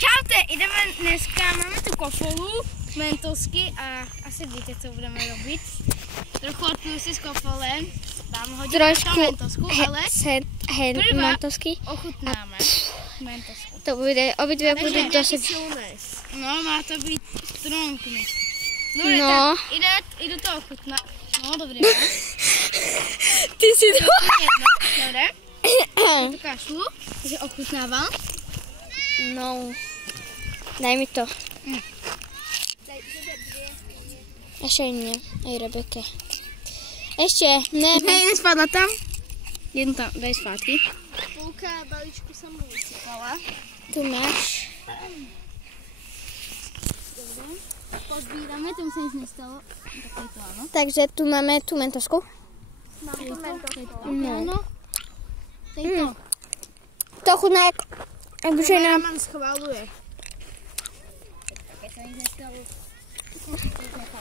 Čaute, ideme dneska, máme tu kofolu, mentosky a asi víte, co budeme robiť. Trochu odpiju si s kofolem, dám hodinu na mentosku, ale prvá ochutnáme mentosku. To bude, obidve budú dosť. No, má to byť strunkmi. Dobre, no. Tak idú to ochutnať. No, dobrý, ne? Ty si to... Dobre. Tu kašlu, takže ochutnávam. No, daj mi to. Ešte nie, aj Rebeke. Ešte, ne. Nespadla tam? Jednu tam, daj spátky. Půlka balíčku jsem mu vysypala. Tu máš. Dobre. Pozbírame, tomu sa nic nestalo. Takto, áno. Takže tu máme tú mentosku. Mám tu mentosku. Áno. Tejto. To chutná jak obyčejná. Mám schváluje. Keď sa nic nestalo.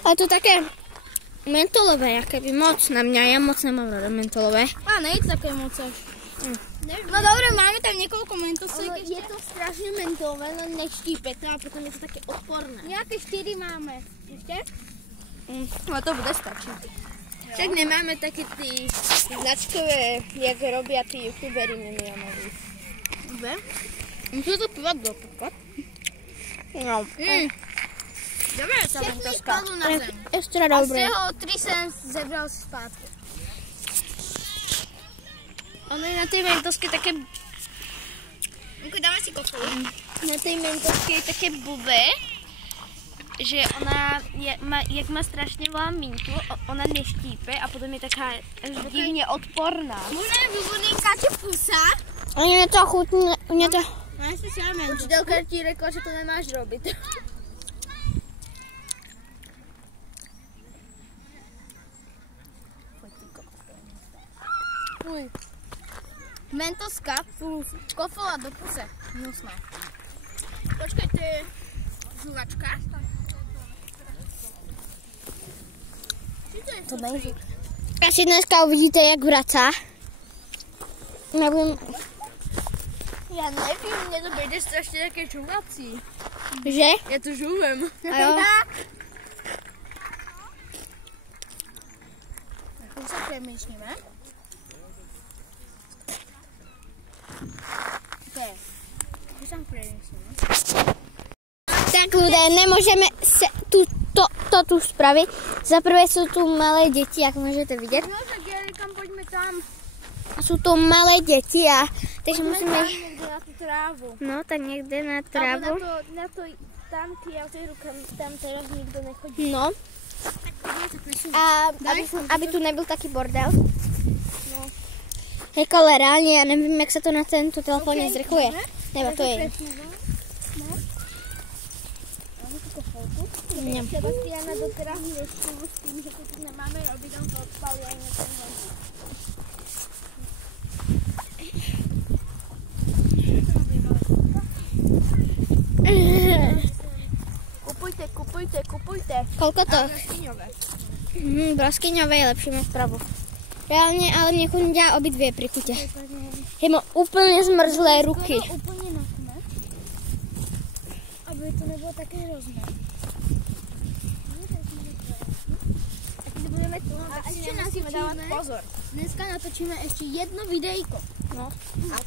Ale to také mentolové, akéby moc na mňa. Ja moc nemám rada mentolové. A nejde také moc až. No dobre, máme tam niekoľko mentosek. Je to strašně mentolové, no neštípe to a potom je to také odporné. Nějaké 4 máme. Ešte? No to bude stačiť. Však nemáme také ty značkové, jak robia ty youtuberi milionoví. Dobre. Musím to pívať do poklad. No. Dobre, tá mentoska. Na zem. Extra A z dobré. toho 3 som zebral zpátky. Ono je na tej mentoske také... Dáme si kofolu. Na tej mentosky je také Blbé, že ona, jak má strašně veľa mintu, ona neštípe a potom je taká divně odporná. Možná je vyvodnýka či pusa. A mne to chutná, mne to... Máš speciálne mentos. Učitelka ti řekla, že to nemáš robiť. Mentoska plus kofola do puse. Hnusná. Počkej, to je Žuvačka. To není. Asi dneska uvidíte, jak vracá. Nebudem... Já nevím, mně to bude strašně také žuvací. Že? Já to žuvem. A jo? Tak sa premýšľame. Okay. Už sa premýšľame. Tak ľudia, nemôžeme to tu spraviť. Za prvé sú tu malé deti, jak môžete vidieť. No tak já říkám, pojďme tam. Sú tu malé deti a takže musíme... Někde na tu trávu. No, tak niekde na trávu. Alebo na to tanky, já teď říkám, tam teraz nikdo nechodí. No. A aby tu nebyl taký bordel. No. Jako ale reálně, já nevím, jak se to na tento telefoně zrychluje. Nebo to je. Sebastiana do teda hvězku s tím, že pokud nemáme robiť, on to odpalí a něco nehodí. Kupujte. Koľko to? Broskyňové. Broskyňové je lepší mať pravdu. Reálně, ale mě chutí obidvě pri chutě. Je mu úplně zmrzlé ruky. Skoro úplně na tme, aby to nebylo také hrozné. A ještě musíme dávat pozor. Dneska natočíme ešte jedno videjko. No. A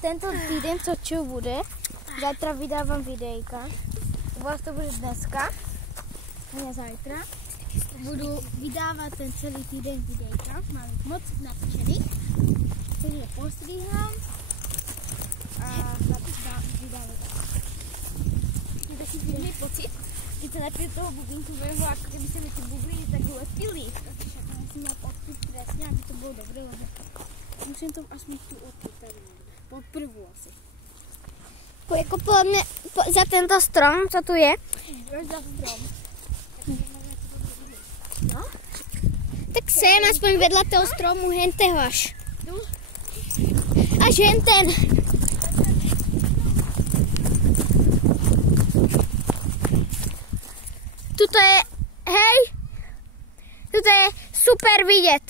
tento týden, čo bude, zajtra vydávám videjka. U vás to bude dneska, a ne zajtra. Budu vydávat ten celý týden videjka. Mám moc natočených. Celý je postříhám. A vydáme tak. Je taký divný pocit, když se napije toho bubínkového, ako keby se mi ty bubliny tak lepily. Takže však musím mať odpít presne, aby to bylo dobré, lebo musím to aspoň tu odpít tady. Po prvu asi. Jako podle mě za tento strom, co tu je, Za strom. no, tak sem aspoň vedľa toho stromu henteho až. Až henten. Tuto je, hej, tuto je super vidět.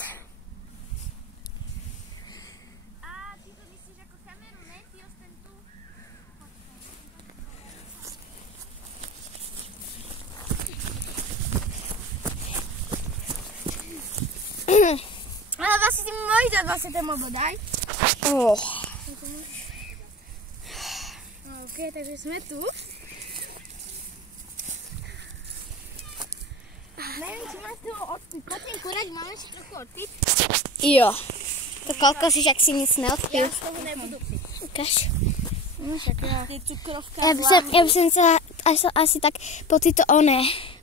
Pojď, zase ten mobil daj. Oh. OK, takže jsme tu. Nevím, či máš toho odpít. Pojďme kurať, máme si trochu odpít. Jo. To kolko si, jak si nic neodpil. Já z toho nebudu pít. Ukaž. Ty cukrovka Já bych se asi tak po tyto one.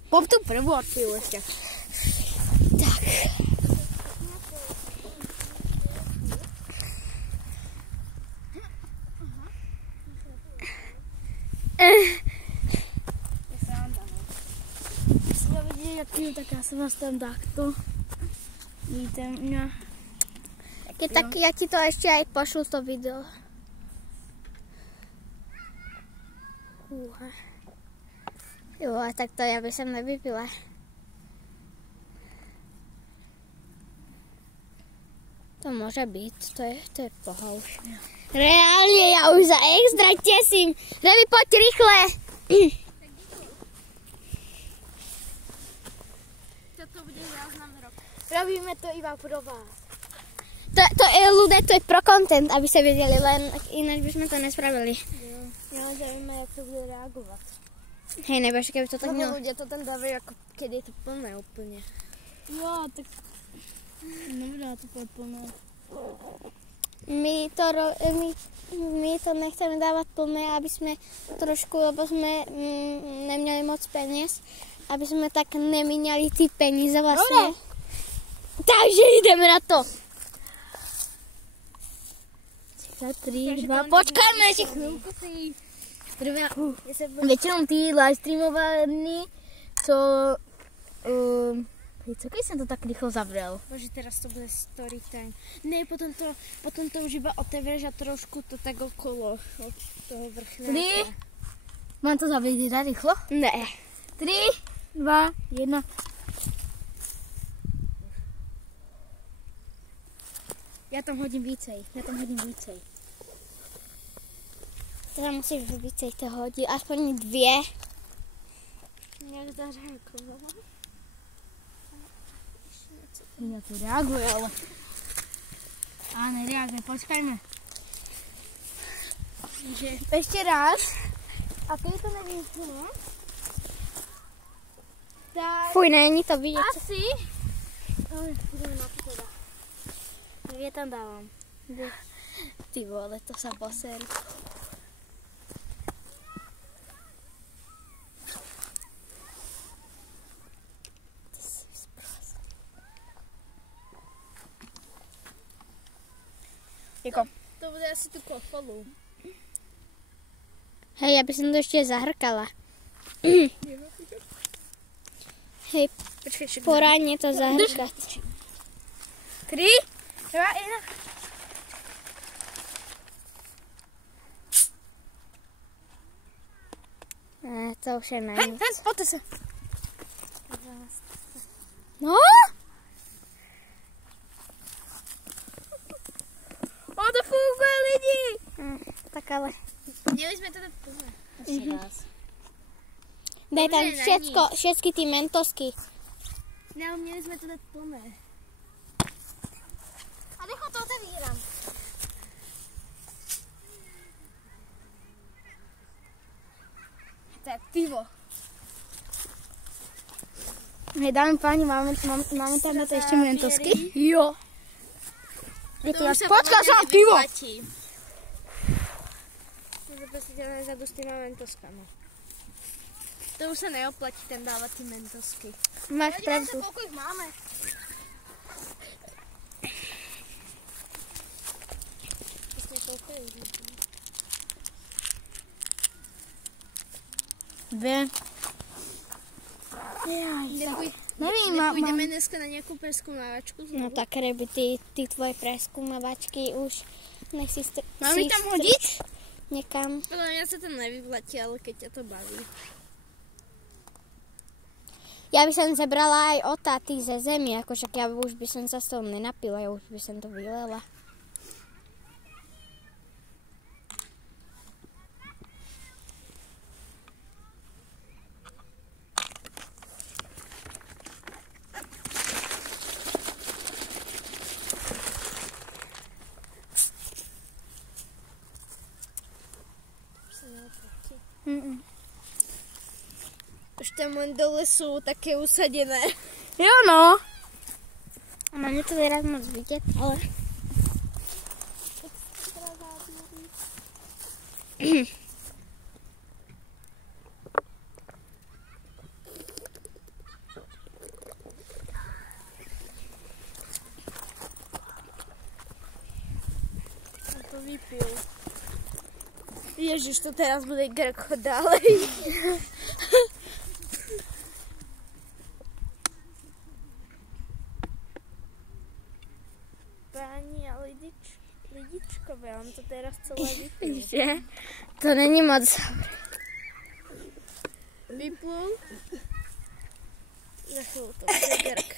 po tu prvú odpiju ještě. Tak. Chcete vidět, jak piju, tak já jsem vás tam takto. Víte mě. Tak já ti to ještě aj pošlu to video. Jo, tak to já bych sem nevypila. To může být, to je pohouš. Reálně, já už za extra těsím. Revi, pojď rychle. To bude záznam rok. Robíme to iba pro vás. To je ľudia, to je pro content, aby se věděli, len jinak bychom to nespravili. Jo. Já nevím, jak to bude reagovat. Hej, nebo že keby to tak mělo. Ľudia to tam dávají, jako keď je to plné úplně. Jo, tak nebude to plné. My to nechceme dávat plné, aby jsme trošku, lebo jsme neměli moc peněz, aby jsme tak nemíňali ty peníze vlastně. Dobre. Takže jdeme na to. 3, 2, počkajme ještě chvilku si. Většinou ty livestreamovaný, co když jsem to tak rychlo zavřel? Bože, teraz to bude story time. Ne, potom to už iba otevřeš a trošku to tak okolo od toho vrchného. 3, mám to zavřít teda rychlo? Ne. 3, 2, 1. Já tam hodím vícej, Teda musíš vícej to hodit, aspoň 2. Jak zareagovala? Já to reaguje, ale... A nereaguje, počkajme. Ještě raz. A když to nevím, ne? Tak Fuj, není to vidět. asi... Jdeme na to teda. Tak je tam dávám. Ty vole, to sa poseru. Jako, to bude asi tu kofolu. Hej, já bych to ještě zahrkala. Hej, Počkej, poradně to zahrkat. 3, 2, 1. Ne, to už je na Hej, nic. pojďte se. No? O, to funguje lidi. Tak ale. Měli jsme to tak plné. Ještě raz. Dej tam Dobře, všetky ty mentosky. Ne, měli jsme to tak plné. A nechal to otevírám. Tak pivo. Hej, dáme páni, máme tam na to ještě mentosky? Jo. Počkaj, jsem pivo. To prostě děláme za s těma mentoskama. To už se neoplatí tam dávat ty mentosky. Máš pravdu. Kolik jich máme? Dvě. Nevím, Půjdeme dneska na nějakou preskúmávačku. No tak ryby, ty tvoje preskúmavačky už nech si Mám ji tam hodit? Někam. Podle mě se to nevyplatí, ale keď tě to baví. Já bych sem zebrala aj otáty ze zemi, jako však já už by som sa z toho nenapila, já už by som to vylela. Už tam len dole sú také usadené. Jo no. A máme to teraz moc vidět, ale... To vypil. Ježiš, to teraz bude grko ďalej. Páni a lidičkové, on to teraz celé vypil. Že? To není moc. Vyplul. Za chvíľu to bude grk.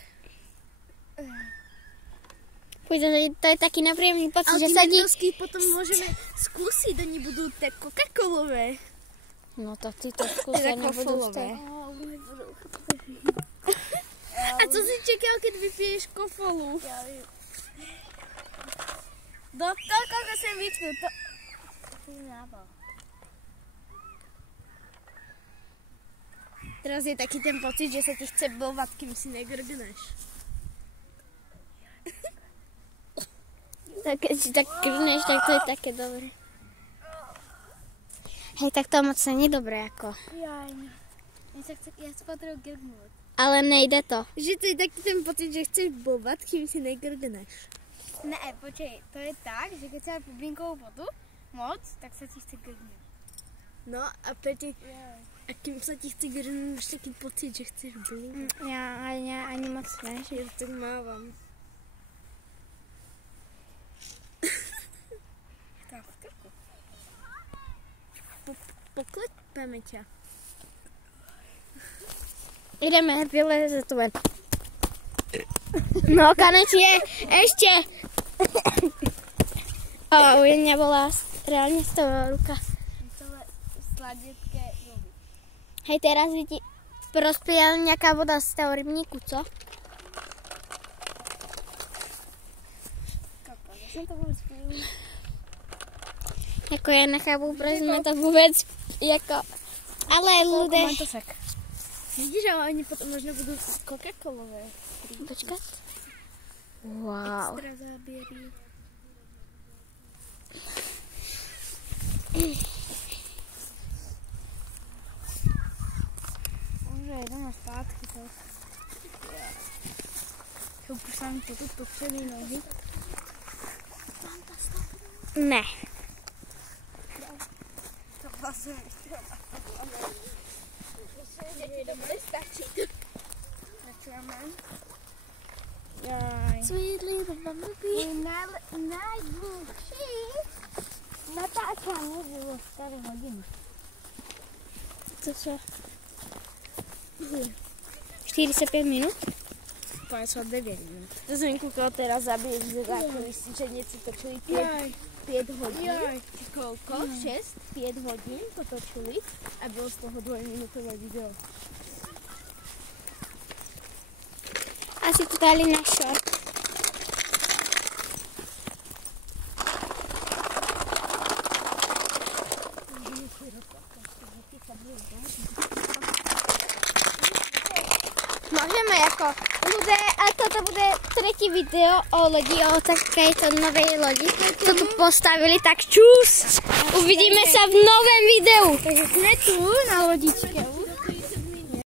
To je taký nepříjemný pocit, Ale že ty sadí... mednosky potom môžeme skúsiť, oni budú tak Coca-Colové. No tak ty to zkusej, nebudu Kofolové. A co si čekal, keď vypiješ kofolu? Do toho, koľko som vypil, to... Teraz je taký ten pocit, že sa ti chce bovať, kým si negrgneš. Tak keď si tak krneš, tak to je také dobré. Hej, tak to moc není dobré, jako. Ja sa potrebujem grgnúť. Ale nejde to. Že to je taký ten pocit, že chceš bovať, kým si negrgneš. Ne, počkej, to je tak, že keď si máš bublinkovú vodu moc, tak sa ti chce grgnúť. No a prečo... A kým sa ti chce grgnúť, máš taký pocit, že chceš blúvať. Já ani moc ne, že... Ja tak mávam. Poklepeme ťa. Ideme vylezet ven. No, konečně, ještě. A u mě byla reálně z toho ruka. Sladitké vody. Hej, teraz vidí, prospěla nějaká voda z toho rybníku, co? Já jsem to vůbec pil. Jako já nechápu, proč jsme to vůbec, jako... Ale lidé... Mám to sek. Vidíš, ale oni potom možno budú Coca-Colové. Počkat. Wow. Extra záběry. Už jdeme zpátky. Už sa mi to tu potřebí nohy. Ne. To vlastně stačí. Jaj. Sweet little bumblebee. Najdlhší natáčání bylo 4 hodiny. Co? 45 minut? 59 minut. To som kúkal teraz zabije v zákulisí, že niečo točili 5 hodín. Koľko? 5 hodín to točili a bolo z toho 2-minútové video. Asi to dali na short. Můžeme jako ľudé, a toto bude třetí video o lodi, o takejto novej lodi, co tu postavili, tak čus! Uvidíme se v novém videu. Takže jsme tu na lodičke už.